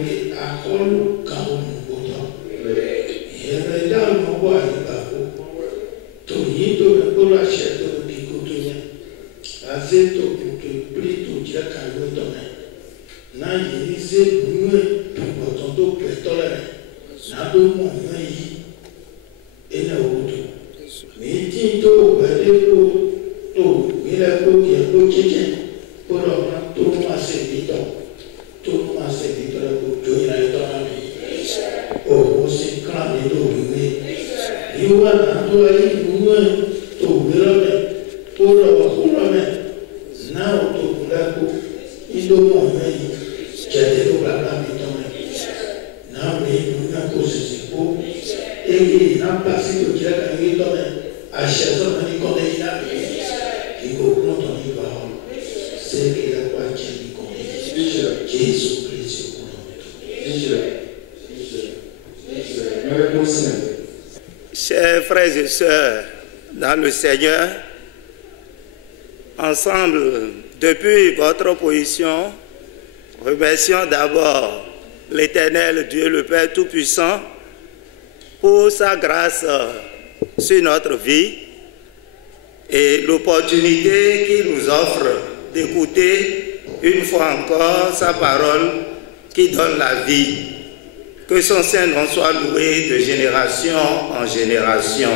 we are all come here down no boy to yito to la sheto kikutunya azeto to plito jaka no na yise bunwe potondo petole na do mo yi ena wodo mi ti to bele ko to ila ko ye ko cheche ko ro na to ma se bito ko to ina to na mi o si kan do mi you want to ai bunwe to bele ko ro me na to la ko indo mo yi chete to la mi to na mi na ko se ko e na pasi to jira ka ni to me a cheto na ni ko de ina ki ko no to ni ba se ke la kwa che ni ko Jésus Christ Chers frères et sœurs dans le Seigneur, ensemble, depuis votre position, remercions d'abord l'Éternel Dieu le Père Tout-Puissant pour sa grâce sur notre vie et l'opportunité qu'il nous offre d'écouter une fois encore sa parole qui donne la vie. Que son Saint-Nom soit loué de génération en génération.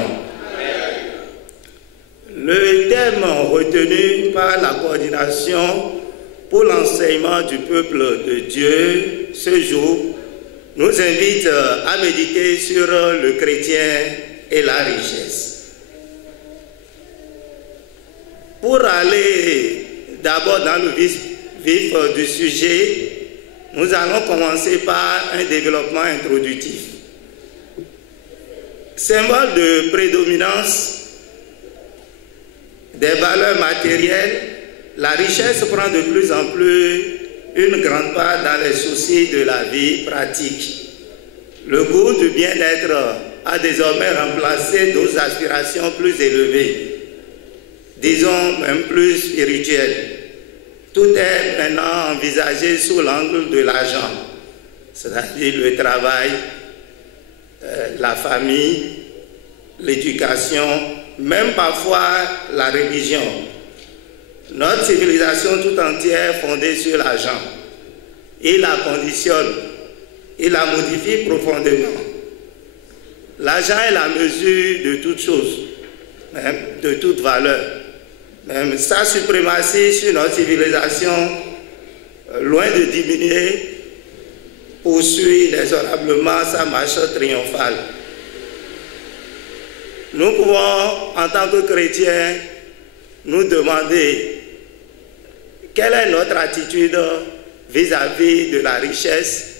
Le thème retenu par la coordination pour l'enseignement du peuple de Dieu ce jour nous invite à méditer sur le chrétien et la richesse. Pour aller d'abord dans le vif du sujet, nous allons commencer par un développement introductif. Symbole de prédominance des valeurs matérielles, la richesse prend de plus en plus une grande part dans les soucis de la vie pratique. Le goût du bien-être a désormais remplacé d'autres aspirations plus élevées, disons même plus spirituelles. Tout est maintenant envisagé sous l'angle de l'argent, c'est-à-dire le travail, la famille, l'éducation, même parfois la religion. Notre civilisation tout entière est fondée sur l'argent. Il la conditionne, il la modifie profondément. L'argent est la mesure de toute chose, même de toute valeur. Même sa suprématie sur notre civilisation, loin de diminuer, poursuit inexorablement sa marche triomphale. Nous pouvons, en tant que chrétiens, nous demander quelle est notre attitude vis-à-vis de la richesse,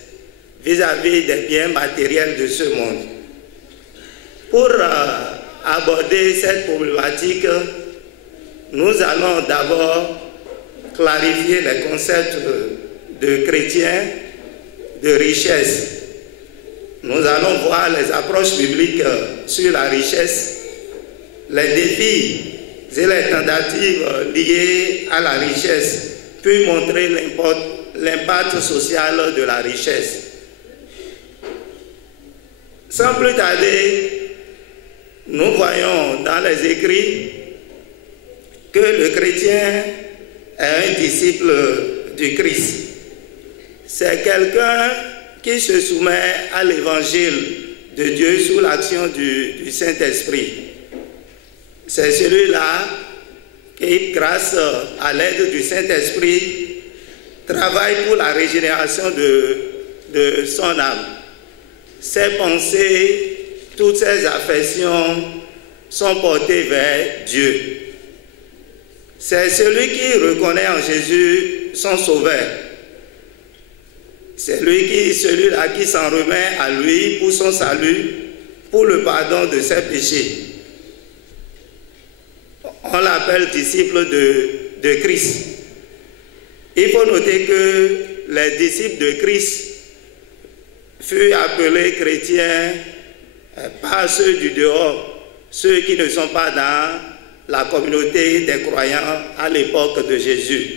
vis-à-vis des biens matériels de ce monde. Pour aborder cette problématique, nous allons d'abord clarifier les concepts de chrétiens, de richesse. Nous allons voir les approches bibliques sur la richesse, les défis et les tentatives liées à la richesse, puis montrer l'impact social de la richesse. Sans plus tarder, nous voyons dans les écrits que le chrétien est un disciple du Christ. C'est quelqu'un qui se soumet à l'évangile de Dieu sous l'action du Saint-Esprit. C'est celui-là qui, grâce à l'aide du Saint-Esprit, travaille pour la régénération de son âme. Ses pensées, toutes ses affections sont portées vers Dieu. C'est celui qui reconnaît en Jésus son sauveur. C'est celui-là qui s'en remet à lui pour son salut, pour le pardon de ses péchés. On l'appelle disciple de Christ. Il faut noter que les disciples de Christ furent appelés chrétiens par ceux du dehors, ceux qui ne sont pas dans la communauté des croyants à l'époque de Jésus.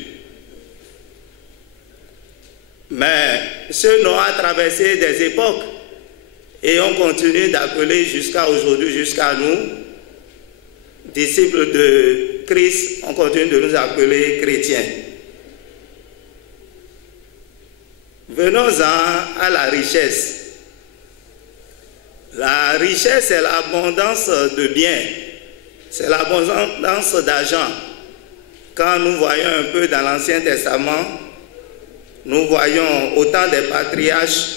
Mais ce nom a traversé des époques et on continue d'appeler jusqu'à aujourd'hui, jusqu'à nous, disciples de Christ, on continue de nous appeler chrétiens. Venons-en à la richesse. La richesse, c'est l'abondance de biens, c'est l'abondance d'argent. Quand nous voyons un peu dans l'Ancien Testament, nous voyons au temps des patriarches,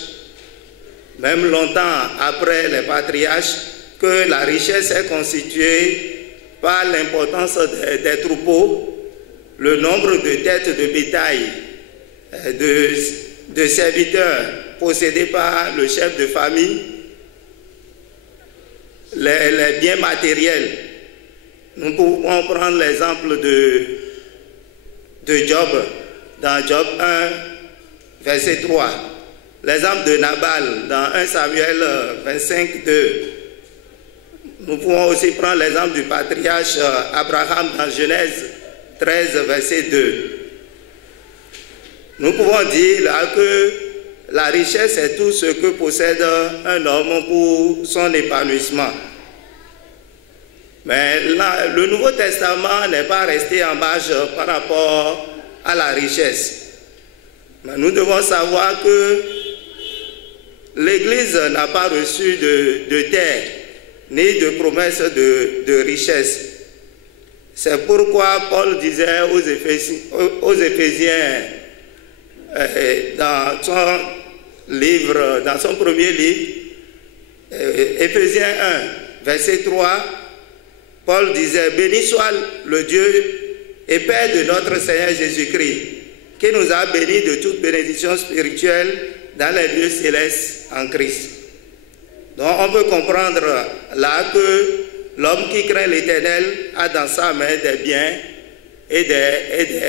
même longtemps après les patriarches, que la richesse est constituée par l'importance des troupeaux, le nombre de têtes de bétail, de serviteurs possédés par le chef de famille, les biens matériels. Nous pouvons prendre l'exemple de Job, dans Job 1, verset 3. L'exemple de Nabal, dans 1 Samuel 25, 2. Nous pouvons aussi prendre l'exemple du patriarche Abraham dans Genèse 13, verset 2. Nous pouvons dire là que la richesse est tout ce que possède un homme pour son épanouissement. Mais là, le Nouveau Testament n'est pas resté en marge par rapport à la richesse. Mais nous devons savoir que l'Église n'a pas reçu de terre ni de promesse de richesse. C'est pourquoi Paul disait aux Éphésiens, dans son livre, dans son premier livre, Éphésiens 1, verset 3, Paul disait: béni soit le Dieu et Père de notre Seigneur Jésus-Christ, qui nous a bénis de toute bénédiction spirituelle dans les lieux célestes en Christ. Donc on peut comprendre là que l'homme qui craint l'Éternel a dans sa main des biens et des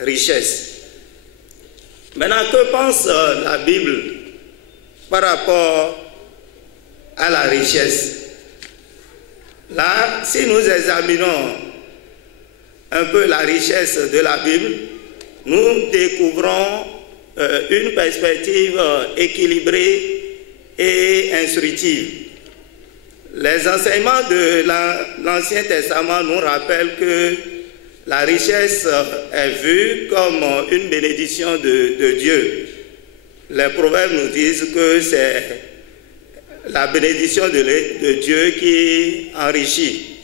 richesses. Maintenant, que pense la Bible par rapport à la richesse? Là, si nous examinons un peu la richesse de la Bible, nous découvrons une perspective équilibrée et instructive. Les enseignements de l'Ancien Testament nous rappellent que la richesse est vue comme une bénédiction de Dieu. Les proverbes nous disent que c'est la bénédiction de Dieu qui enrichit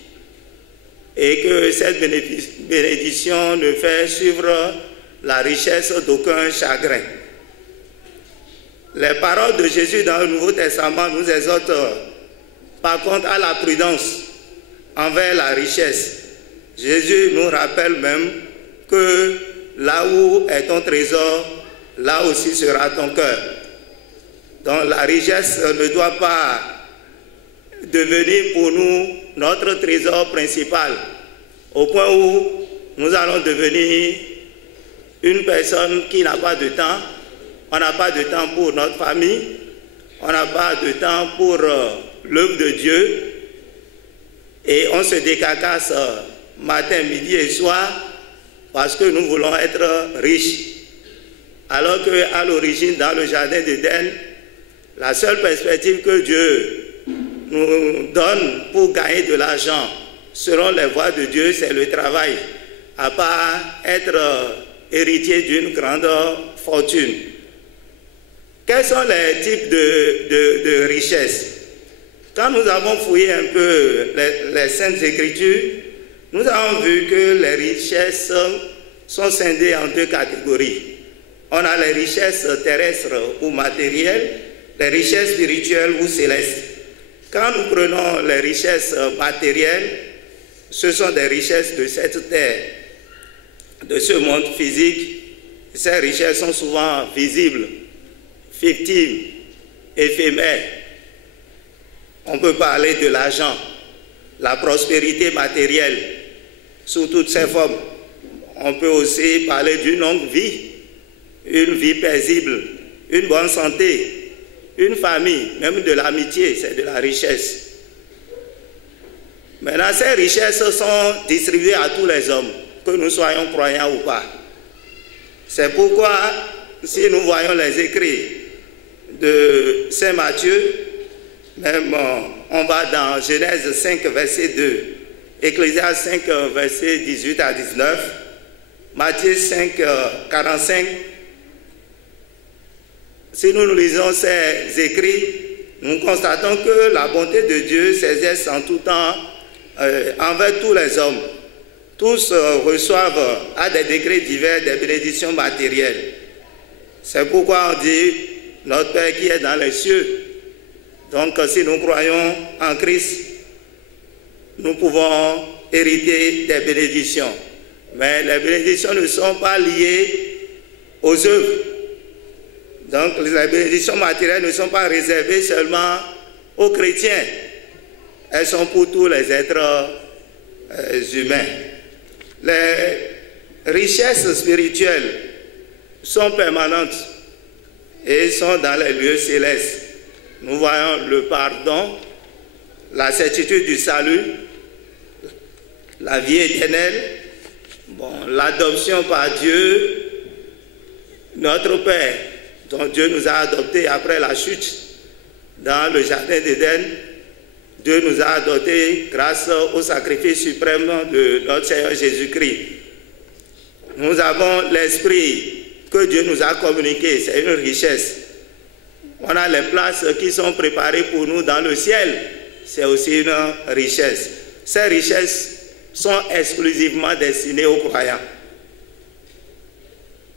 et que cette bénédiction ne fait suivre la richesse d'aucun chagrin. Les paroles de Jésus dans le Nouveau Testament nous exhortent par contre à la prudence envers la richesse. Jésus nous rappelle même que là où est ton trésor, là aussi sera ton cœur. Donc la richesse ne doit pas devenir pour nous notre trésor principal, au point où nous allons devenir une personne qui n'a pas de temps. On n'a pas de temps pour notre famille, on n'a pas de temps pour l'œuvre de Dieu, et on se décacasse matin, midi et soir parce que nous voulons être riches. Alors qu'à l'origine, dans le jardin d'Éden, la seule perspective que Dieu nous donne pour gagner de l'argent, selon les voies de Dieu, c'est le travail, à part être héritier d'une grande fortune. Quels sont les types de richesses? Quand nous avons fouillé un peu les Saintes Écritures, nous avons vu que les richesses sont scindées en deux catégories. On a les richesses terrestres ou matérielles, les richesses spirituelles ou célestes. Quand nous prenons les richesses matérielles, ce sont des richesses de cette terre, de ce monde physique. Ces richesses sont souvent visibles, fictives, éphémères. On peut parler de l'argent, la prospérité matérielle, sous toutes ses formes. On peut aussi parler d'une longue vie, une vie paisible, une bonne santé, une famille, même de l'amitié, c'est de la richesse. Maintenant, ces richesses sont distribuées à tous les hommes, que nous soyons croyants ou pas. C'est pourquoi si nous voyons les écrits de Saint Matthieu, même on va dans Genèse 5, verset 2, Ecclésiaste 5, verset 18 à 19, Matthieu 5, 45. Si nous lisons ces écrits, nous constatons que la bonté de Dieu s'exerce en tout temps envers tous les hommes. Tous reçoivent à des degrés divers des bénédictions matérielles. C'est pourquoi on dit notre Père qui est dans les cieux. Donc si nous croyons en Christ, nous pouvons hériter des bénédictions. Mais les bénédictions ne sont pas liées aux œuvres. Donc les bénédictions matérielles ne sont pas réservées seulement aux chrétiens. Elles sont pour tous les êtres humains. Les richesses spirituelles sont permanentes et sont dans les lieux célestes. Nous voyons le pardon, la certitude du salut, la vie éternelle, l'adoption par Dieu, notre Père, dont Dieu nous a adoptés après la chute dans le jardin d'Éden. Dieu nous a adoptés grâce au sacrifice suprême de notre Seigneur Jésus-Christ. Nous avons l'Esprit que Dieu nous a communiqué, c'est une richesse. On a les places qui sont préparées pour nous dans le ciel, c'est aussi une richesse. Ces richesses sont exclusivement destinées aux croyants.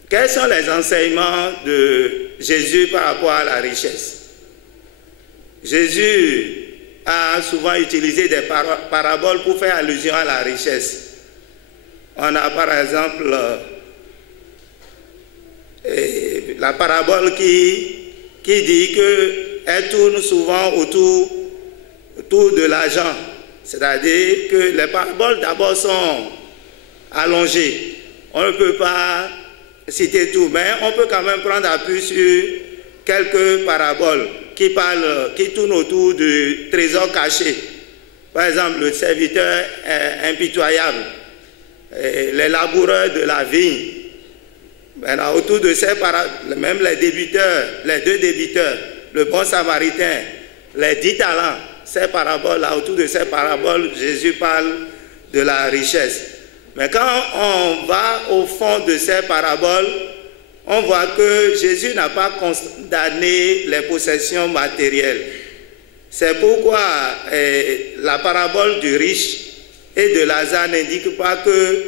Quels sont les enseignements de Jésus par rapport à la richesse? Jésus a souvent utilisé des paraboles pour faire allusion à la richesse. On a par exemple la parabole qui dit qu'elle tourne souvent autour de l'argent. C'est-à-dire que les paraboles d'abord sont allongées. On ne peut pas citer tout, mais on peut quand même prendre appui sur quelques paraboles qui tournent autour du trésor caché. Par exemple, le serviteur impitoyable, les laboureurs de la vigne. Maintenant, autour de ces paraboles, même les deux débiteurs, le bon samaritain, les 10 talents, ces paraboles-là, autour de ces paraboles, Jésus parle de la richesse. Mais quand on va au fond de ces paraboles, on voit que Jésus n'a pas condamné les possessions matérielles. C'est pourquoi la parabole du riche et de Lazare n'indique pas que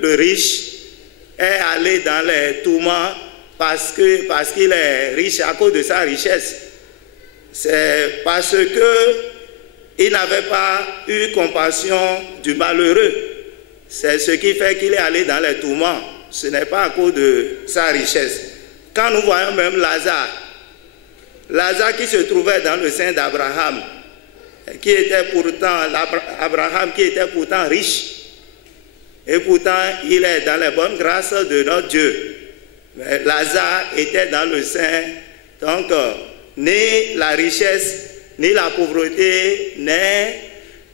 le riche est allé dans les tourments parce qu'il est riche à cause de sa richesse. C'est parce qu'il n'avait pas eu compassion du malheureux. C'est ce qui fait qu'il est allé dans les tourments. Ce n'est pas à cause de sa richesse. Quand nous voyons même Lazare qui se trouvait dans le sein d'Abraham, Abraham qui était pourtant riche, et pourtant il est dans les bonnes grâces de notre Dieu. Mais Lazare était dans le sein, donc ni la richesse, ni la pauvreté n'est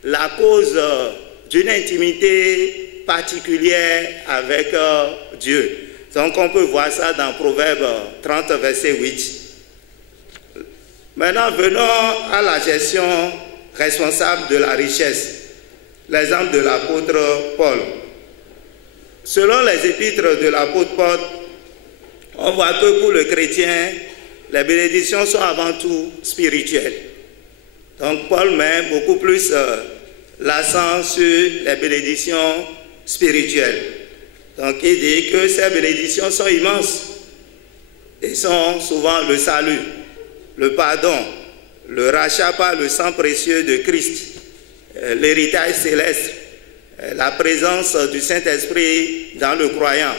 la cause d'une intimité particulière avec Dieu. Donc on peut voir ça dans Proverbe 30, verset 8. Maintenant, venons à la gestion responsable de la richesse. L'exemple de l'apôtre Paul. Selon les épîtres de l'apôtre Paul, on voit que pour le chrétien, les bénédictions sont avant tout spirituelles. Donc Paul met beaucoup plus l'accent sur les bénédictions spirituelles. Donc il dit que ces bénédictions sont immenses et sont souvent le salut, le pardon, le rachat par le sang précieux de Christ, l'héritage céleste, la présence du Saint-Esprit dans le croyant,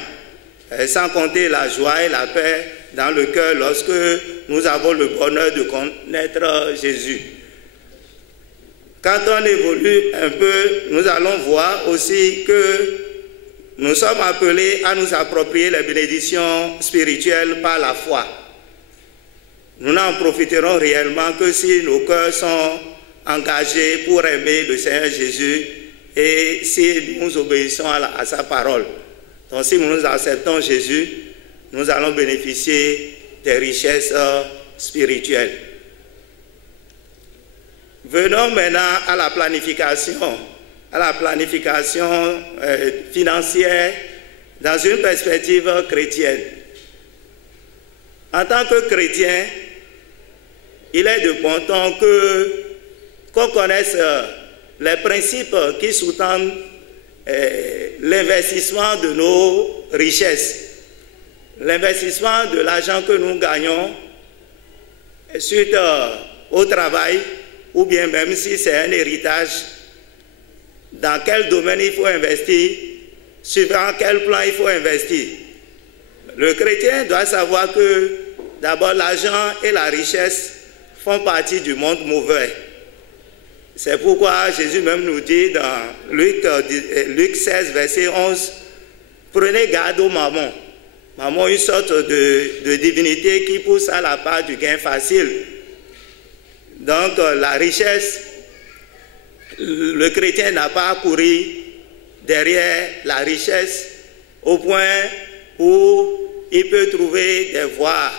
sans compter la joie et la paix dans le cœur lorsque nous avons le bonheur de connaître Jésus. Quand on évolue un peu, nous allons voir aussi que nous sommes appelés à nous approprier les bénédictions spirituelles par la foi. Nous n'en profiterons réellement que si nos cœurs sont engagés pour aimer le Seigneur Jésus et si nous obéissons à sa parole. Donc si nous acceptons Jésus, nous allons bénéficier des richesses spirituelles. Venons maintenant à la planification financière dans une perspective chrétienne. En tant que chrétien, il est de bon ton qu'on connaisse les principes qui sous-tendent l'investissement de nos richesses, l'investissement de l'argent que nous gagnons suite au travail, ou bien même si c'est un héritage, dans quel domaine il faut investir, suivant quel plan il faut investir. Le chrétien doit savoir que d'abord l'argent et la richesse font partie du monde mauvais. C'est pourquoi Jésus même nous dit dans Luc 16, verset 11, « Prenez garde aux mammons ». Mammon, une sorte de divinité qui pousse à la part du gain facile. Donc la richesse, le chrétien n'a pas à courir derrière la richesse au point où il peut trouver des voies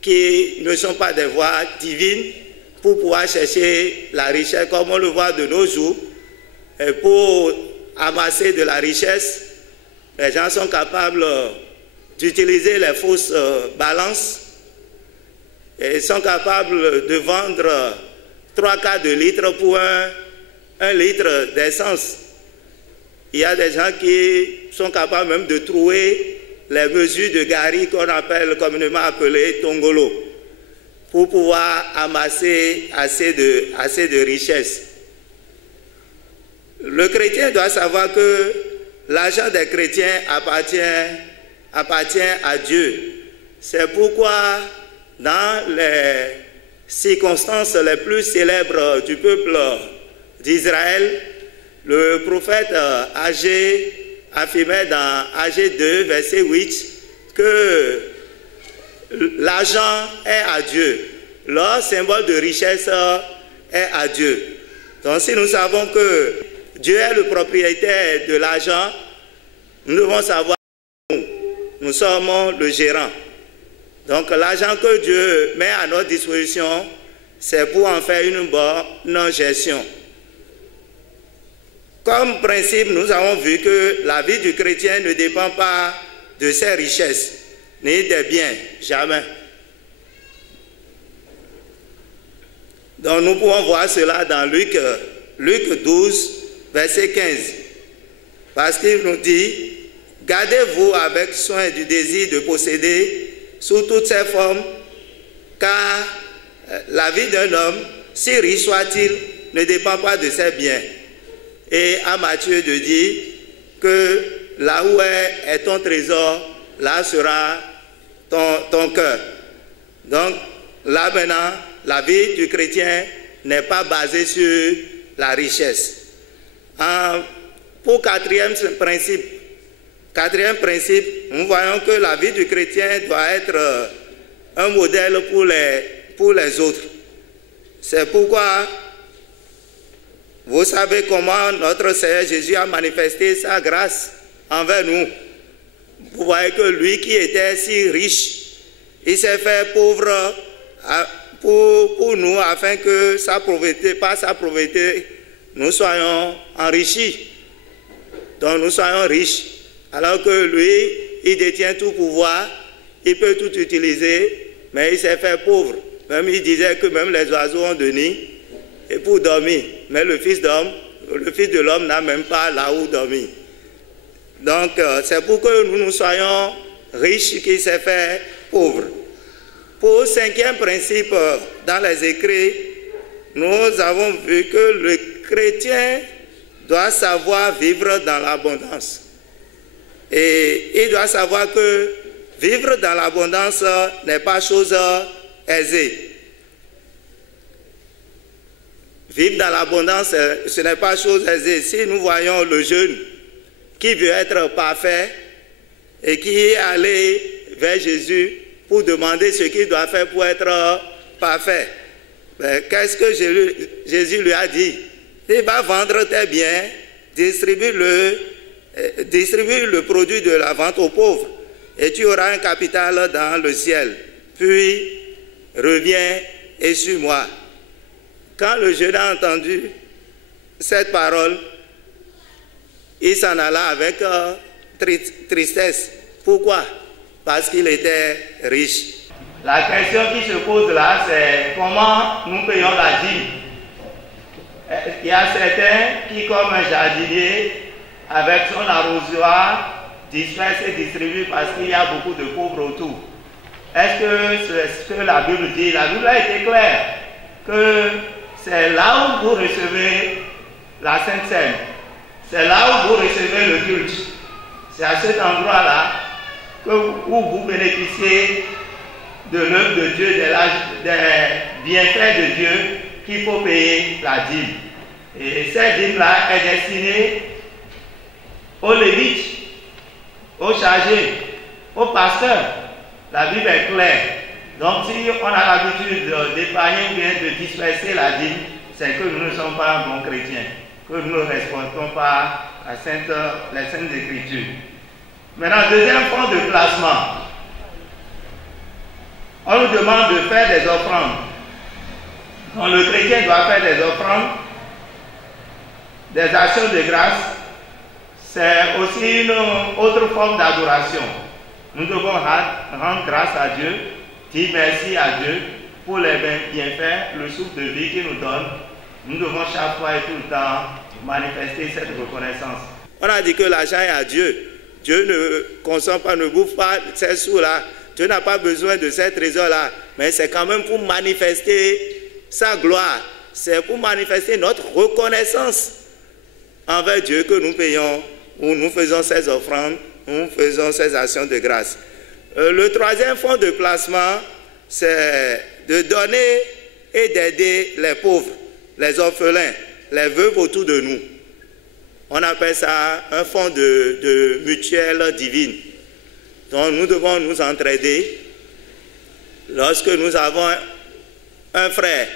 qui ne sont pas des voies divines pour pouvoir chercher la richesse comme on le voit de nos jours. Et pour amasser de la richesse, les gens sont capables d'utiliser les fausses balances et sont capables de vendre 3 quarts de litre pour un litre d'essence. Il y a des gens qui sont capables même de trouver les mesures de gari qu'on appelle communément appelées tongolo pour pouvoir amasser assez de richesses. Le chrétien doit savoir que l'argent des chrétiens appartient à Dieu. C'est pourquoi dans les circonstances les plus célèbres du peuple d'Israël, le prophète Agé affirmait dans Agé 2, verset 8, que l'argent est à Dieu. Leur symbole de richesse est à Dieu. Donc si nous savons que Dieu est le propriétaire de l'argent, nous devons savoir que nous sommes le gérant. Donc l'argent que Dieu met à notre disposition, c'est pour en faire une bonne gestion. Comme principe, nous avons vu que la vie du chrétien ne dépend pas de ses richesses, ni des biens, jamais. Donc nous pouvons voir cela dans Luc 12, verset 15. Parce qu'il nous dit, « Gardez-vous avec soin du désir de posséder sous toutes ses formes, car la vie d'un homme, si riche soit-il, ne dépend pas de ses biens. » Et à Matthieu de dire que là où est ton trésor, là sera ton cœur. Donc là maintenant, la vie du chrétien n'est pas basée sur la richesse. Pour quatrième principe, nous voyons que la vie du chrétien doit être un modèle pour les autres. C'est pourquoi vous savez comment notre Seigneur Jésus a manifesté sa grâce envers nous. Vous voyez que lui qui était si riche, il s'est fait pauvre pour nous afin que par sa pauvreté, nous soyons enrichis. Donc nous soyons riches. Alors que lui, il détient tout pouvoir, il peut tout utiliser, mais il s'est fait pauvre. Même il disait que même les oiseaux ont de nid et pour dormir. Mais le Fils de l'homme n'a même pas là où dormir. Donc c'est pour que nous soyons riches qu'il s'est fait pauvre. Pour cinquième principe dans les écrits, nous avons vu que le chrétien doit savoir vivre dans l'abondance. Et il doit savoir que vivre dans l'abondance n'est pas chose aisée. Vivre dans l'abondance, ce n'est pas chose aisée. Si nous voyons le jeune qui veut être parfait et qui est allé vers Jésus pour demander ce qu'il doit faire pour être parfait, qu'est-ce que Jésus lui a dit? Il va vendre tes biens, distribue-le distribue le produit de la vente aux pauvres, et tu auras un capital dans le ciel. Puis, reviens et suis-moi. Quand le jeune a entendu cette parole, il s'en alla avec tristesse. Pourquoi? Parce qu'il était riche. La question qui se pose là, c'est comment nous payons la dîme. Il y a certains qui, comme un jardinier, avec son arrosoir, disperse et distribue parce qu'il y a beaucoup de pauvres autour. Est-ce que c'est ce que la Bible dit? La Bible a été claire que c'est là où vous recevez la Sainte Seine. C'est là où vous recevez le culte. C'est à cet endroit-là où vous bénéficiez de l'œuvre de Dieu, des bienfaits de Dieu, qu'il faut payer la dîme. Et cette dîme-là est destinée aux Lévites, aux chargés, aux pasteurs. La Bible est claire. Donc si on a l'habitude d'épargner ou bien de disperser la dîme, c'est que nous ne sommes pas bons chrétiens, que nous ne respectons pas les Saintes Écritures. Maintenant, deuxième point de placement. On nous demande de faire des offrandes. Donc le chrétien doit faire des offrandes, des actions de grâce. C'est aussi une autre forme d'adoration. Nous devons rendre grâce à Dieu, dire merci à Dieu pour les bienfaits, le souffle de vie qu'il nous donne. Nous devons chaque fois et tout le temps manifester cette reconnaissance. On a dit que l'argent est à Dieu. Dieu ne consomme pas, ne bouffe pas ces sous-là. Dieu n'a pas besoin de ces trésors-là. Mais c'est quand même pour manifester sa gloire. C'est pour manifester notre reconnaissance envers Dieu que nous payons, ou nous faisons ces offrandes, nous faisons ces actions de grâce. Le troisième fonds de placement, c'est de donner et d'aider les pauvres, les orphelins, les veuves autour de nous. On appelle ça un fonds de mutuelle divine. Donc nous devons nous entraider. Lorsque nous avons un frère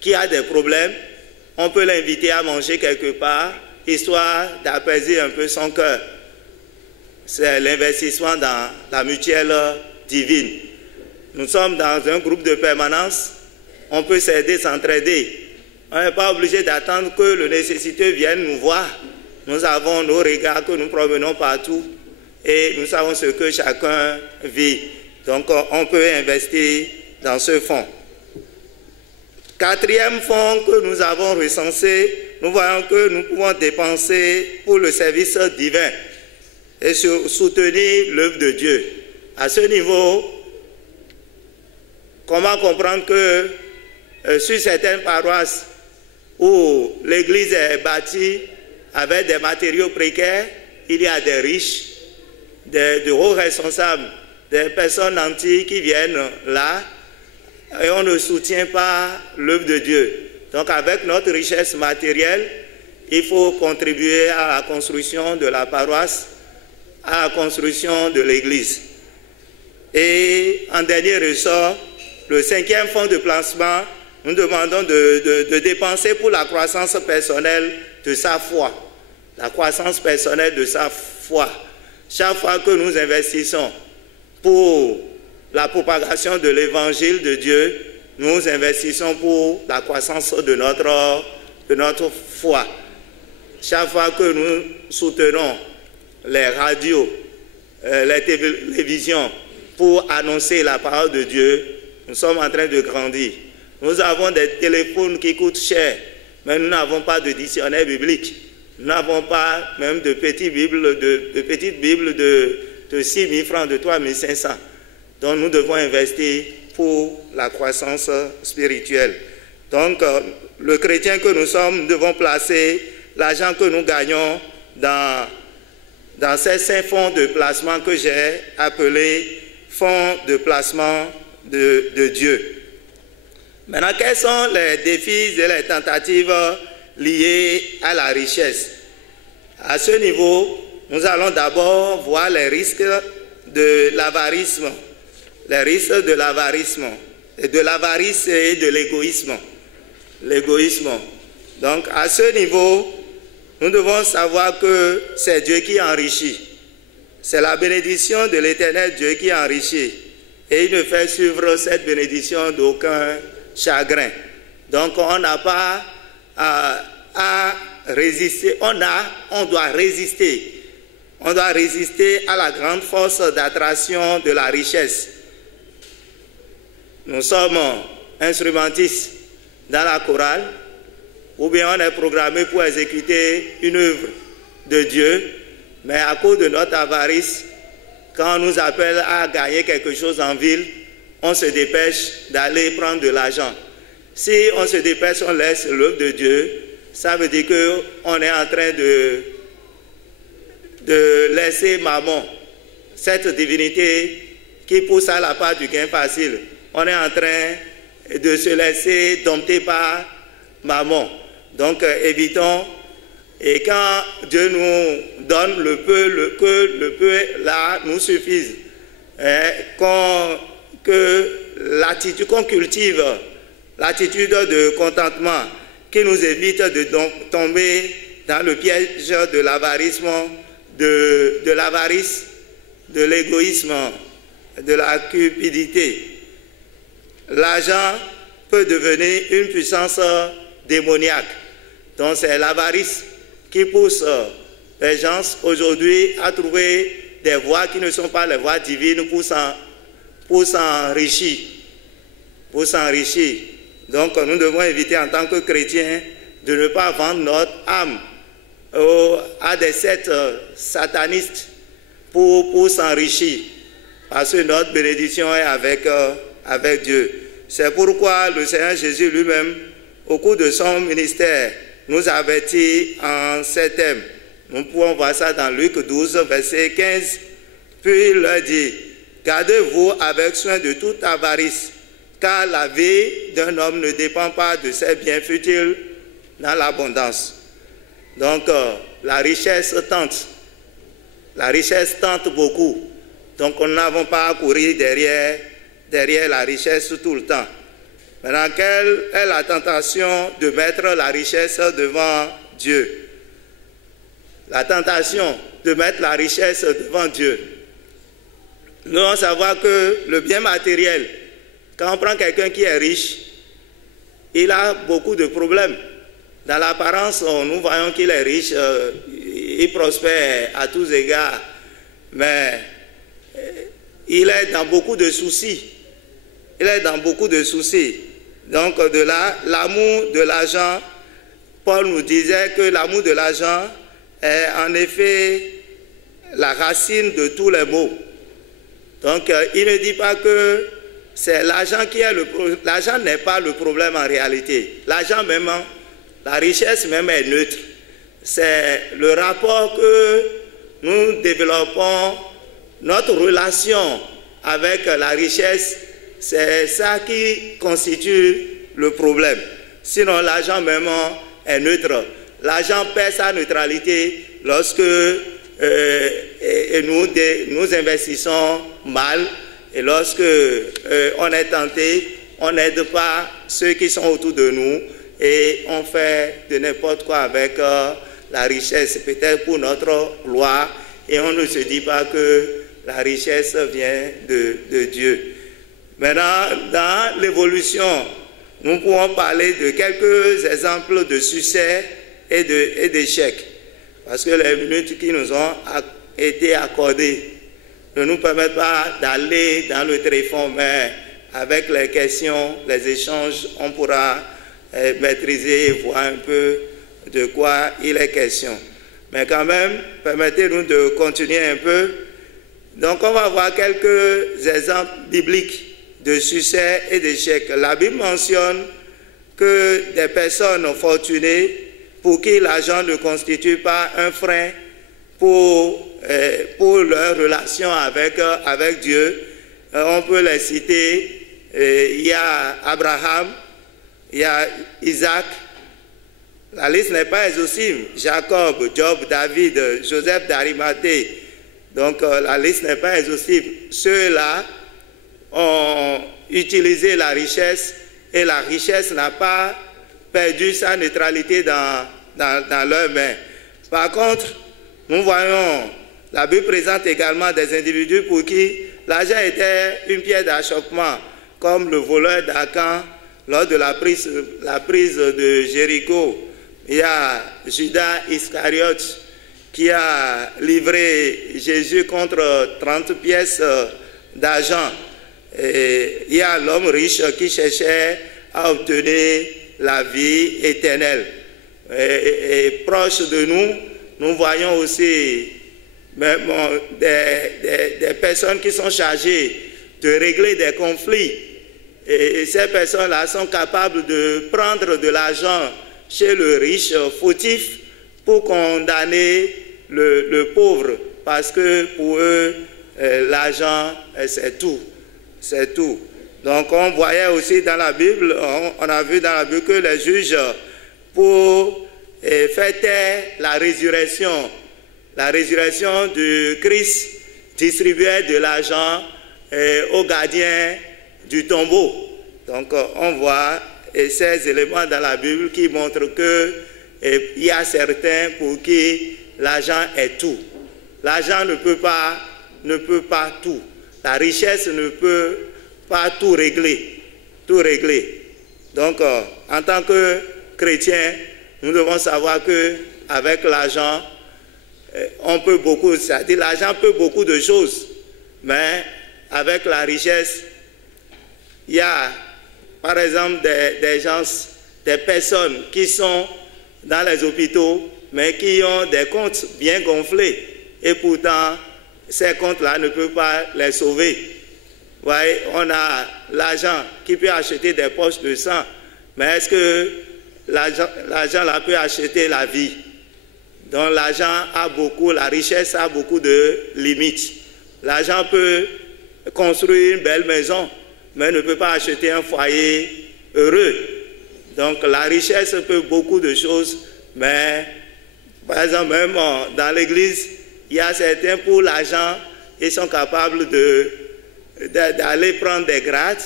qui a des problèmes, on peut l'inviter à manger quelque part, histoire d'apaiser un peu son cœur. C'est l'investissement dans la mutuelle divine. Nous sommes dans un groupe de permanence, on peut s'aider, s'entraider. On n'est pas obligé d'attendre que le nécessiteux vienne nous voir. Nous avons nos regards que nous promenons partout et nous savons ce que chacun vit. Donc on peut investir dans ce fonds. Quatrième fonds que nous avons recensé, nous voyons que nous pouvons dépenser pour le service divin et soutenir l'œuvre de Dieu. À ce niveau, comment comprendre que sur certaines paroisses où l'église est bâtie avec des matériaux précaires, il y a des riches, de hauts responsables, des personnes nantis qui viennent là et on ne soutient pas l'œuvre de Dieu. Donc avec notre richesse matérielle, il faut contribuer à la construction de la paroisse, à la construction de l'église. Et en dernier ressort, le cinquième fonds de placement, nous demandons de dépenser pour la croissance personnelle de sa foi. La croissance personnelle de sa foi. Chaque fois que nous investissons pour la propagation de l'évangile de Dieu, nous investissons pour la croissance de notre foi. Chaque fois que nous soutenons les radios, les télévisions pour annoncer la parole de Dieu, nous sommes en train de grandir. Nous avons des téléphones qui coûtent cher, mais nous n'avons pas de dictionnaire biblique. Nous n'avons pas même de petites bibles de 6 000 francs, de 3 500. Donc nous devons investir pour la croissance spirituelle. Donc le chrétien que nous sommes, nous devons placer l'argent que nous gagnons dans ces 5 fonds de placement que j'ai appelés fonds de placement de Dieu. Maintenant, quels sont les défis et les tentatives liées à la richesse? À ce niveau, nous allons d'abord voir les risques de l'avarisme. Les risques de l'avarisme, et de l'avarice et de l'égoïsme. L'égoïsme. Donc, à ce niveau, nous devons savoir que c'est Dieu qui enrichit. C'est la bénédiction de l'Éternel Dieu qui enrichit. Et il ne fait suivre cette bénédiction d'aucun chagrin. Donc on n'a pas à résister, on doit résister. On doit résister à la grande force d'attraction de la richesse. Nous sommes instrumentistes dans la chorale, ou bien on est programmé pour exécuter une œuvre de Dieu, mais à cause de notre avarice, quand on nous appelle à gagner quelque chose en ville, on se dépêche d'aller prendre de l'argent. Si on se dépêche, on laisse l'œuvre de Dieu, ça veut dire qu'on est en train de laisser Mammon, cette divinité qui pousse à la part du gain facile. On est en train de se laisser dompter par Mammon. Donc évitons, et quand Dieu nous donne le peu, que le peu là nous suffise, que l'attitude qu'on cultive, l'attitude de contentement qui nous évite de tomber dans le piège de l'avarice, de l'égoïsme, de la cupidité. L'argent peut devenir une puissance démoniaque. Donc c'est l'avarice qui pousse les gens aujourd'hui à trouver des voies qui ne sont pas les voies divines pour s'enrichir. Donc nous devons éviter en tant que chrétiens de ne pas vendre notre âme à des sectes satanistes pour s'enrichir, parce que notre bénédiction est avec Dieu. C'est pourquoi le Seigneur Jésus lui-même, au cours de son ministère, nous avertit en ces thèmes. Nous pouvons voir ça dans Luc 12, verset 15. Puis il leur dit, gardez-vous avec soin de toute avarice, car la vie d'un homme ne dépend pas de ses biens futurs dans l'abondance. Donc la richesse tente. La richesse tente beaucoup. Donc nous n'avons pas à courir derrière la richesse tout le temps. Maintenant, quelle est la tentation de mettre la richesse devant Dieu? La tentation de mettre la richesse devant Dieu. Nous devons savoir que le bien matériel, quand on prend quelqu'un qui est riche, il a beaucoup de problèmes. Dans l'apparence, nous voyons qu'il est riche, il prospère à tous égards, mais il est dans beaucoup de soucis. Il est dans beaucoup de soucis. Donc de là, l'amour de l'argent, Paul nous disait que l'amour de l'argent est en effet la racine de tous les maux. Donc il ne dit pas que c'est l'argent qui est le problème. L'argent n'est pas le problème en réalité. L'argent même, la richesse même est neutre. C'est le rapport que nous développons, notre relation avec la richesse, c'est ça qui constitue le problème. Sinon, l'argent même est neutre. L'argent perd sa neutralité lorsque nous investissons mal et lorsque on est tenté, on n'aide pas ceux qui sont autour de nous et on fait de n'importe quoi avec la richesse, peut-être pour notre gloire, et on ne se dit pas que la richesse vient de Dieu. Maintenant, dans l'évolution, nous pouvons parler de quelques exemples de succès et d'échecs. Parce que les minutes qui nous ont été accordées ne nous permettent pas d'aller dans le tréfonds, mais avec les questions, les échanges, on pourra maîtriser et voir un peu de quoi il est question. Mais quand même, permettez-nous de continuer un peu. Donc on va voir quelques exemples bibliques de succès et d'échecs. La Bible mentionne que des personnes fortunées pour qui l'argent ne constitue pas un frein pour leur relation avec Dieu. On peut les citer. Il y a Abraham, il y a Isaac. La liste n'est pas exhaustive. Jacob, Job, David, Joseph d'Arimathée. Donc la liste n'est pas exhaustive. Ceux-là ont utilisé la richesse et la richesse n'a pas perdu sa neutralité dans leurs mains. Par contre, nous voyons, la Bible présente également des individus pour qui l'argent était une pierre d'achoppement, comme le voleur d'Akan lors de la prise de Jéricho. Il y a Judas Iscariote qui a livré Jésus contre 30 pièces d'argent. Et il y a l'homme riche qui cherchait à obtenir la vie éternelle. Et proche de nous, nous voyons aussi même des personnes qui sont chargées de régler des conflits. Et ces personnes-là sont capables de prendre de l'argent chez le riche fautif pour condamner le pauvre, parce que pour eux, l'argent, c'est tout. C'est tout. Donc on voyait aussi dans la Bible, on a vu dans la Bible que les juges, pour faire taire la résurrection du Christ, distribuaient de l'argent aux gardiens du tombeau. Donc on voit ces éléments dans la Bible qui montrent qu'il y a certains pour qui l'argent est tout. L'argent ne peut pas tout. La richesse ne peut pas tout régler. Donc, en tant que chrétiens, nous devons savoir qu'avec l'argent, on peut beaucoup, c'est-à-dire l'argent peut beaucoup de choses, mais avec la richesse, il y a, par exemple, des personnes qui sont dans les hôpitaux, mais qui ont des comptes bien gonflés, et pourtant, ces comptes-là ne peuvent pas les sauver. Vous voyez, on a l'argent qui peut acheter des poches de sang, mais est-ce que l'argent-là peut acheter la vie? Donc l'argent a beaucoup, la richesse a beaucoup de limites. L'argent peut construire une belle maison, mais ne peut pas acheter un foyer heureux. Donc la richesse peut beaucoup de choses, mais par exemple même dans l'église, il y a certains pour l'argent, ils sont capables d'aller prendre des grades,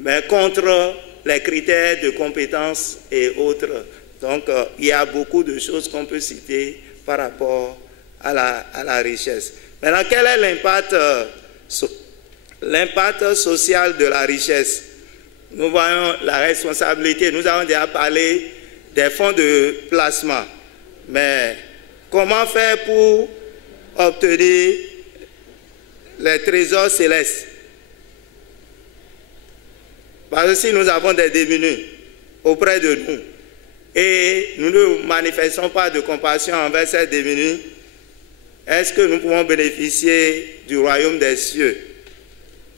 mais contre les critères de compétences et autres. Donc il y a beaucoup de choses qu'on peut citer par rapport à la richesse. Maintenant, quel est l'impact social de la richesse? Nous voyons la responsabilité. Nous avons déjà parlé des fonds de placement. Mais comment faire pour obtenir les trésors célestes? Parce que si nous avons des démunis auprès de nous et nous ne manifestons pas de compassion envers ces démunis, est-ce que nous pouvons bénéficier du royaume des cieux?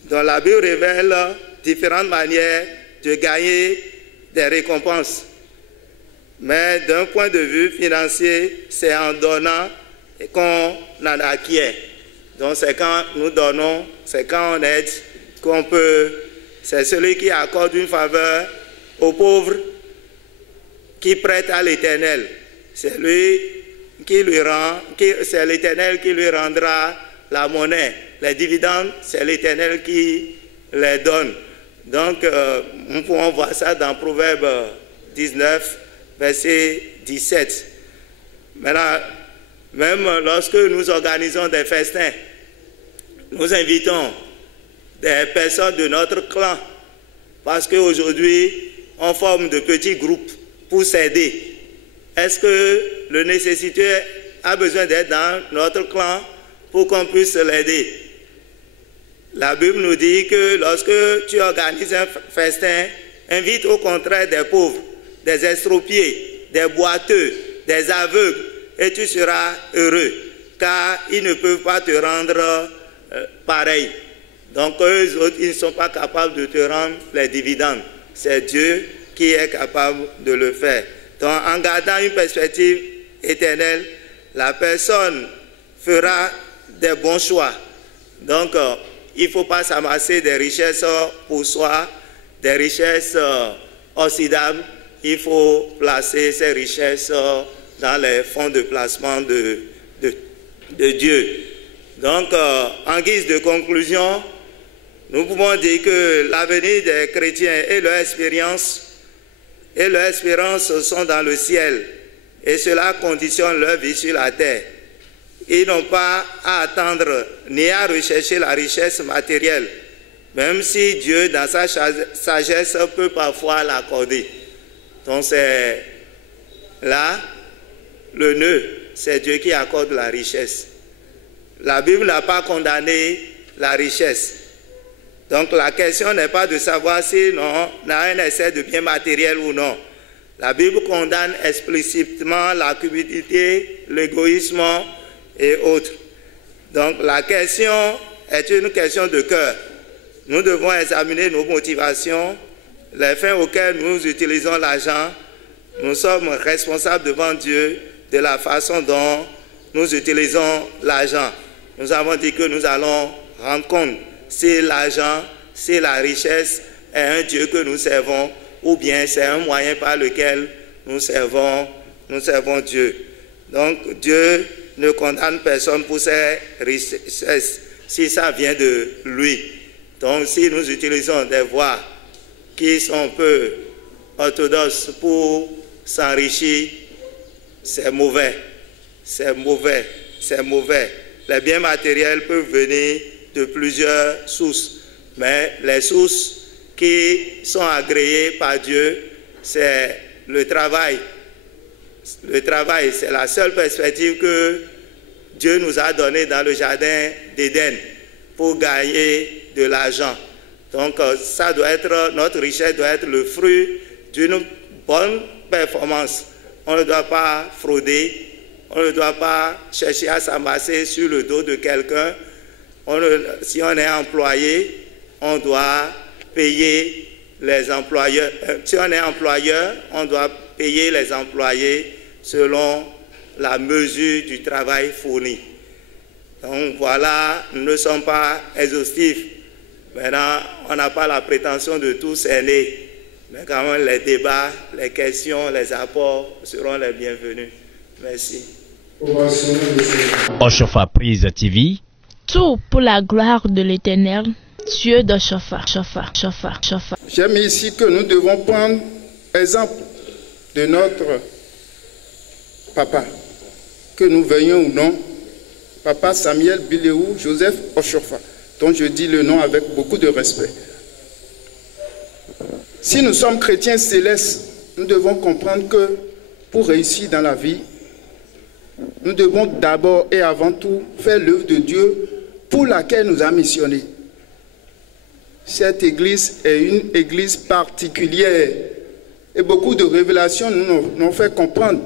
Donc la Bible révèle différentes manières de gagner des récompenses. Mais d'un point de vue financier, c'est en donnant qu'on en acquiert. Donc c'est quand nous donnons, c'est quand on aide qu'on peut. C'est celui qui accorde une faveur aux pauvres, qui prête à l'Éternel. C'est lui qui lui rend, c'est l'Éternel qui lui rendra la monnaie. Les dividendes, c'est l'Éternel qui les donne. Donc, nous pouvons voir ça dans Proverbe 19, verset 17. Maintenant, même lorsque nous organisons des festins, nous invitons des personnes de notre clan, parce qu'aujourd'hui, on forme de petits groupes pour s'aider. Est-ce que le nécessiteux a besoin d'être dans notre clan pour qu'on puisse l'aider? La Bible nous dit que lorsque tu organises un festin, invite au contraire des pauvres, des estropiés, des boiteux, des aveugles, et tu seras heureux, car ils ne peuvent pas te rendre pareil. Donc eux autres, ils ne sont pas capables de te rendre les dividendes. C'est Dieu qui est capable de le faire. Donc en gardant une perspective éternelle, la personne fera des bons choix. Donc il ne faut pas s'amasser des richesses pour soi, des richesses oxydables. Il faut placer ces richesses dans les fonds de placement de Dieu. Donc, en guise de conclusion, nous pouvons dire que l'avenir des chrétiens et leur espérance sont dans le ciel. et cela conditionne leur vie sur la terre. Ils n'ont pas à attendre ni à rechercher la richesse matérielle, même si Dieu, dans sa sagesse, peut parfois l'accorder. Donc c'est là le nœud, c'est Dieu qui accorde la richesse. La Bible n'a pas condamné la richesse. Donc la question n'est pas de savoir si on a un excès de biens matériels ou non. La Bible condamne explicitement la cupidité, l'égoïsme et autres. Donc la question est une question de cœur. Nous devons examiner nos motivations, les fins auxquelles nous utilisons l'argent. Nous sommes responsables devant Dieu de la façon dont nous utilisons l'argent. Nous avons dit que nous allons rendre compte si l'argent, si la richesse est un Dieu que nous servons ou bien c'est un moyen par lequel nous servons Dieu. Donc Dieu ne condamne personne pour ses richesses si ça vient de lui. Donc si nous utilisons des voies qui sont peu orthodoxes pour s'enrichir, c'est mauvais, c'est mauvais, c'est mauvais. Les biens matériels peuvent venir de plusieurs sources, mais les sources qui sont agréées par Dieu, c'est le travail. Le travail, c'est la seule perspective que Dieu nous a donnée dans le jardin d'Éden pour gagner de l'argent. Donc ça doit être, notre richesse doit être le fruit d'une bonne performance. On ne doit pas frauder, on ne doit pas chercher à s'amasser sur le dos de quelqu'un. Si on est employé, on doit payer les employeurs. Si on est employeur, on doit payer les employés selon la mesure du travail fourni. Donc voilà, nous ne sommes pas exhaustifs. Maintenant, on n'a pas la prétention de tout cerner. Mais quand même, les débats, les questions, les apports seront les bienvenus. Merci. Oshofa Prise TV. Tout pour la gloire de l'Éternel, Dieu d'Oshofa. J'aime ici que nous devons prendre exemple de notre papa, que nous venions ou non, papa Samuel Biléou Joseph Oshofa, dont je dis le nom avec beaucoup de respect. Si nous sommes chrétiens célestes, nous devons comprendre que pour réussir dans la vie, nous devons d'abord et avant tout faire l'œuvre de Dieu pour laquelle nous a missionnés. Cette église est une église particulière et beaucoup de révélations nous ont fait comprendre.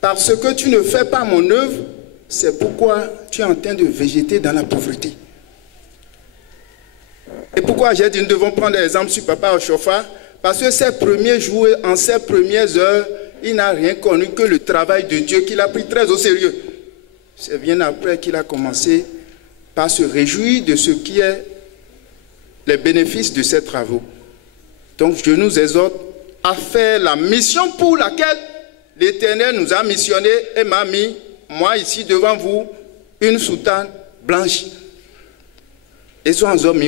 Parce que tu ne fais pas mon œuvre, c'est pourquoi tu es en train de végéter dans la pauvreté. Et pourquoi j'ai dit nous devons prendre l'exemple sur Papa Oshofa? Parce que ses premiers jours, en ses premières heures, il n'a rien connu que le travail de Dieu qu'il a pris très au sérieux. C'est bien après qu'il a commencé par se réjouir de ce qui est les bénéfices de ses travaux. Donc je nous exhorte à faire la mission pour laquelle l'Éternel nous a missionnés et m'a mis, moi ici devant vous, une soutane blanche. Et son homme,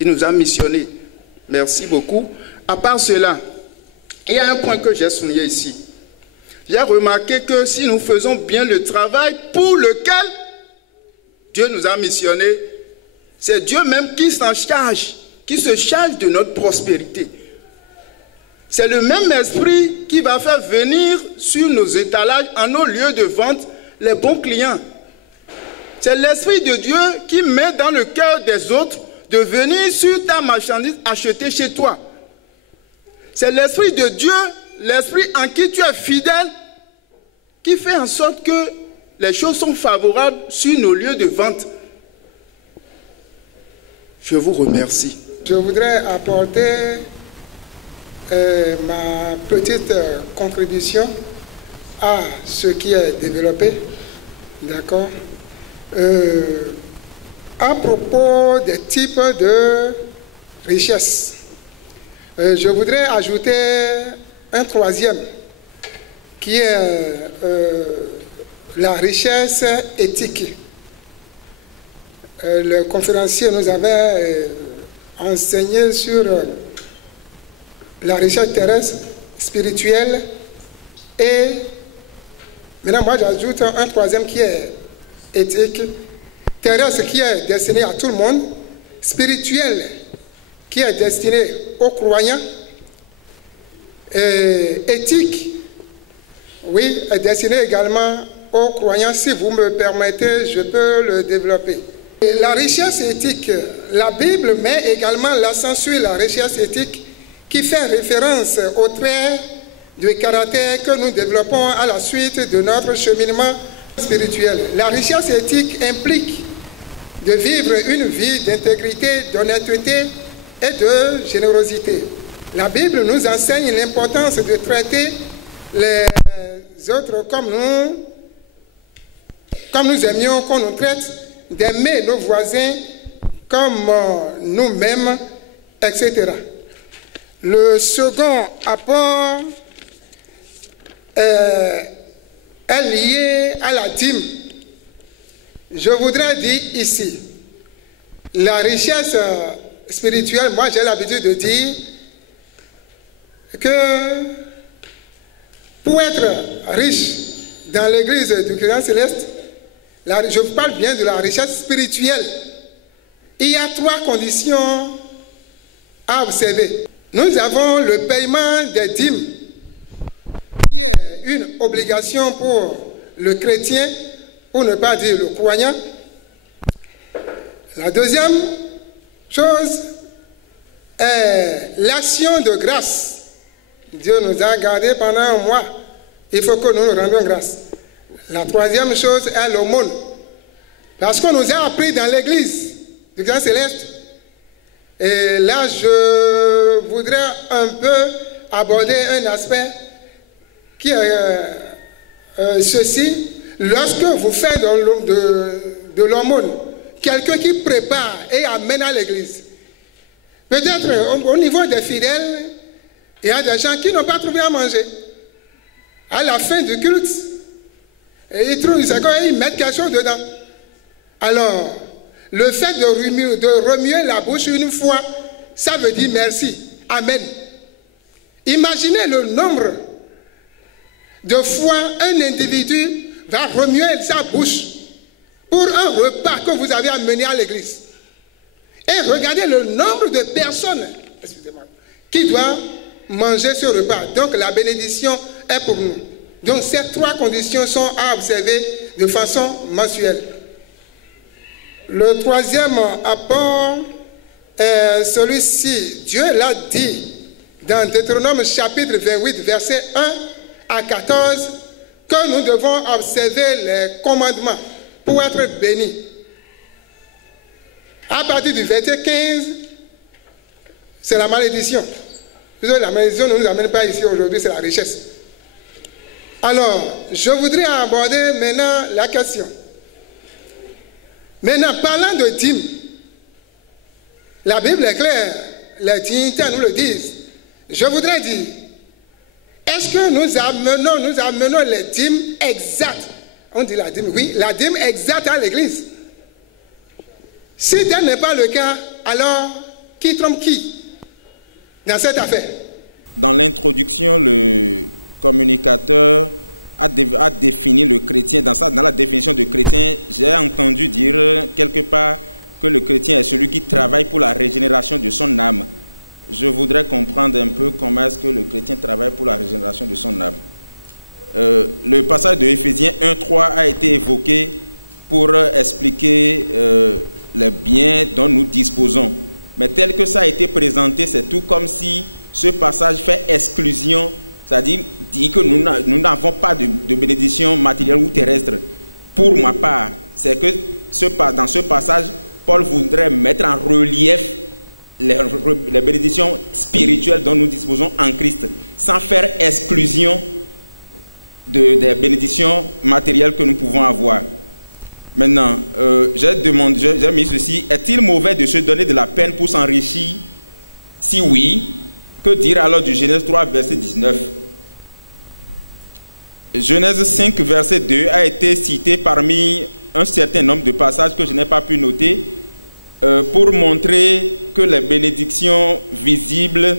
il nous a missionnés. Merci beaucoup. À part cela, il y a un point que j'ai souligné ici. J'ai remarqué que si nous faisons bien le travail pour lequel Dieu nous a missionnés, c'est Dieu même qui s'en charge, qui se charge de notre prospérité. C'est le même esprit qui va faire venir sur nos étalages, en nos lieux de vente, les bons clients. C'est l'esprit de Dieu qui met dans le cœur des autres de venir sur ta marchandise acheter chez toi. C'est l'esprit de Dieu, l'esprit en qui tu es fidèle, qui fait en sorte que les choses sont favorables sur nos lieux de vente. Je vous remercie. Je voudrais apporter ma petite contribution à ce qui est développé. D'accord. À propos des types de richesses, je voudrais ajouter un troisième qui est la richesse éthique. Le conférencier nous avait enseigné sur la richesse terrestre, spirituelle Et maintenant, moi, j'ajoute un troisième qui est éthique, terrestre qui est destiné à tout le monde, spirituel qui est destiné aux croyants, et éthique, oui, est destiné également aux croyants. Si vous me permettez, je peux le développer. Et la richesse éthique, la Bible met également l'accent sur la richesse éthique qui fait référence aux traits de caractère que nous développons à la suite de notre cheminement spirituel. La richesse éthique implique de vivre une vie d'intégrité, d'honnêteté et de générosité. La Bible nous enseigne l'importance de traiter les autres comme nous aimions qu'on nous traite, d'aimer nos voisins comme nous-mêmes, etc. Le second apport est lié à la dîme. Je voudrais dire ici, la richesse spirituelle, moi j'ai l'habitude de dire que pour être riche dans l'église du Christ céleste, je vous parle bien de la richesse spirituelle. Il y a 3 conditions à observer. Nous avons le paiement des dîmes, qui est une obligation pour le chrétien, pour ne pas dire le croyant. La deuxième chose est l'action de grâce. Dieu nous a gardés pendant un mois. Il faut que nous nous rendions grâce. La troisième chose est l'aumône. Parce qu'on nous a appris dans l'église du Grand Céleste. Et là, je voudrais un peu aborder un aspect qui est ceci. Lorsque vous faites de l'aumône, quelqu'un qui prépare et amène à l'église, peut-être au niveau des fidèles, il y a des gens qui n'ont pas trouvé à manger. À la fin du culte, et ils mettent quelque chose dedans. Alors, le fait de remuer la bouche une fois, ça veut dire merci. Amen. Imaginez le nombre de fois un individu va remuer sa bouche pour un repas que vous avez amené à l'église. Et regardez le nombre de personnes, excusez-moi, qui doivent manger ce repas. Donc la bénédiction est pour nous. Donc ces 3 conditions sont à observer de façon mensuelle. Le troisième apport est celui-ci. Dieu l'a dit dans Deutéronome chapitre 28, verset 1 à 14, que nous devons observer les commandements pour être bénis. À partir du verset 15, c'est la malédiction. La malédiction ne nous amène pas ici aujourd'hui, c'est la richesse. Alors, je voudrais aborder maintenant la question. Maintenant, parlant de dîmes, la Bible est claire, les dignitaires nous le disent. Je voudrais dire, est-ce que nous amenons les dîmes exactes? On dit la dîme, oui, la dîme exacte à l'église. Si tel n'est pas le cas, alors qui trompe qui dans cette affaire? Dans l'introduction, le communicateur a défini le chrétien. Dans la définition de chrétien, j'ai entendu dire quelque part que le chrétien est celui qui travaille pour la régénération de son âme. Je voudrais comprendre un peu comment est-ce que le chrétien travaille pour la régénération de son âme. Le passage de Éphésiens 1:3 a été évoqué pour expliquer les biens dont nous disposons. Mais tel que ça a été présenté, c'est tout comme si ce passage fait exclusion, c'est-à-dire dit que nous n'avons pas de bénédiction matérielle ou terrestre. Pour ma part, c'est que dans ce passage, Paul voudrait mettre en relief les bénédictions spirituelles dont nous disposons en Christ, sans faire exclusion des bénédictions matérielles que nous pouvons avoir. Maintenant, j'ai mis ceci: est-il mauvais de se donner de la peine pour s'enrichir? Si oui, que dire alors du Genèse 3, verset 19? Genèse 5, verset 2 a été cité parmi un certain nombre de passages que je n'ai pas pu noter pour montrer que les bénédictions visibles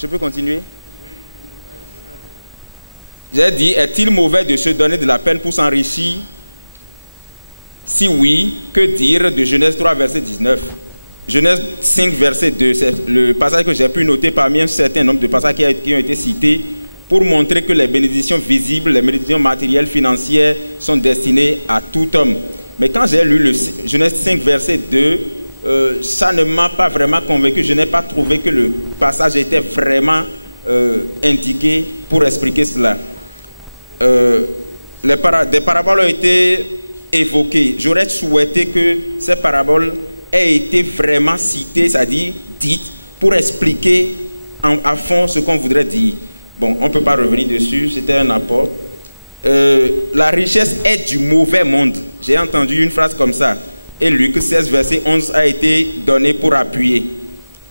Je peux continuer? J'ai dit, est-il mauvais de se donner de la peine pour s'enrichir? Si oui, que dire de Genèse 3, verset 19? Genèse 5, verset 2, c'est le passage que j'ai pu noter parmi un certain nombre de passages qui ont été cités pour montrer que les bénédictions visibles, les bénédictions matérielles, financières sont destinées à tout homme. Mais quand j'ai lu le Genèse 5, verset 2, ça ne m'a pas vraiment convaincu. Je n'ai pas trouvé que le passage était vraiment indiqué pour expliquer cela. Des paraboles ont été évoquées. J'aurais souhaité que ces paraboles aient été vraiment citées, c'est-à-dire dites, pour expliquer à fond ce qu'on voudrait dire. Bon, on ne peut pas revenir dessus, c'était un apport. La richesse est du mauvais monde. J'ai entendu une phrase comme ça. Et Luc 16, verset 11 a été donné pour appuyer.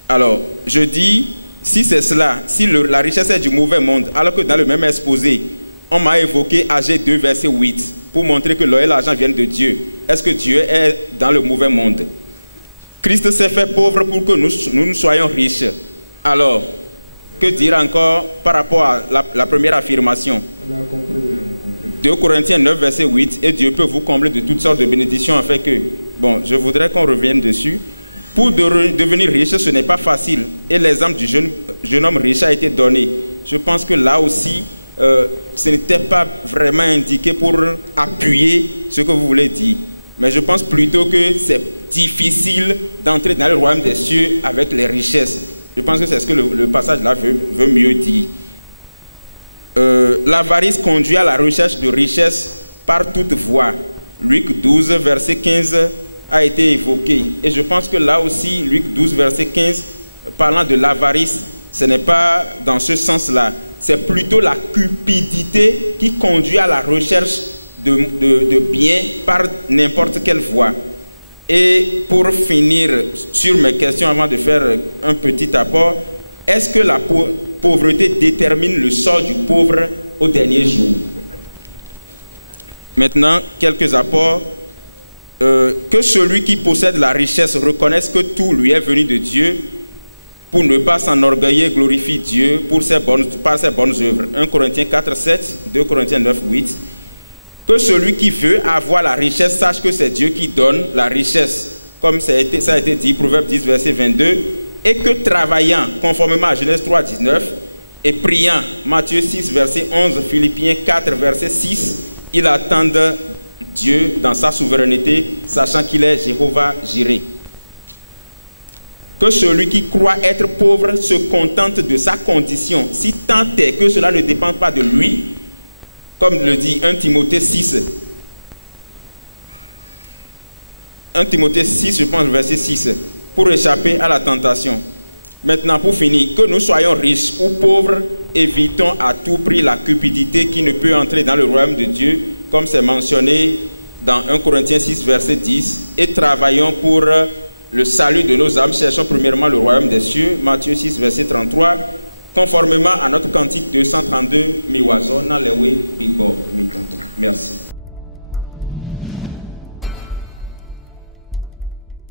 Alors, je dis, si c'est cela, si la richesse est du mauvais monde, alors que dans le même exposé, on m'a évoqué AG 2, verset 8, pour montrer que l'or et l'argent viennent de Dieu. Est-ce que Dieu est dans le mauvais monde? Christ s'est fait pauvre pour que nous soyons riches. Alors, que dire encore par rapport à la première affirmation? 2 Corinthiens 9, verset 8, et Dieu peut vous combler de toutes sortes de bénédictions afin que... Bon, je voudrais qu'on revienne dessus. Pour devenir riche, ce n'est pas facile. Et l'exemple du jeune homme riche a été donné. Je pense que là aussi, ce n'était pas vraiment indiqué pour appuyer ce que vous voulez dire. Mais je pense plutôt que c'est difficile d'entrer dans le royaume des cieux avec les richesses. Je pense que c'est ce que le passage là veut mieux dire. L'avarice conduit à la recherche de richesses par toute voie. Luc 12, verset 15 a été évoqué. Et je pense que là aussi, Luc 12, verset 15, parlant de l'avarice, ce n'est pas dans ce sens-là. C'est plutôt la cupidité qui conduit à la recherche de biens par n'importe quelle voie. Et pour finir sur mes questions, avant de faire un petit apport, est-ce que la pauvreté détermine le sort du pauvre au dernier jour? Maintenant, quelques apports. Que celui qui possède la richesse reconnaisse que tout lui est venu de Dieu, pour ne pas s'enorgueillir, glorifie Dieu par ses bonnes œuvres. 1 Corinthiens 4, 7, 2 Corinthiens 9, 8. Que celui qui veut avoir la richesse sache que c'est Dieu qui donne la richesse, comme ça a été dit, Proverbe 10, verset 22, et que travaillant, conformément à Genèse 3, 19, et priant, Matthieu 6, verset 11, Philippiens 4, verset 6, il attende Dieu dans sa souveraineté, sachant qu'il est Jéhovah Jireh. Que celui qui croit être pauvre se contente de sa condition, si tant est que cela ne dépend pas de lui, comme le dit 1 Timothée 6. 1 Timothée 6, je pense, verset 6, pour échapper à la tentation. Maintenant, pour finir, que nous soyons riches ou pauvres, évitons à tout prix la cupidité qui ne peut entrer dans le royaume de Dieu, comme c'est mentionné dans 1 Corinthiens 6, verset 10, et travaillons pour le salut de nos âmes, cherchons premièrement le royaume des cieux, Matthieu 6, verset 33, conformément à notre cantique 232, Miwazo, Nalewe, Bigbo, Mitonton. Merci.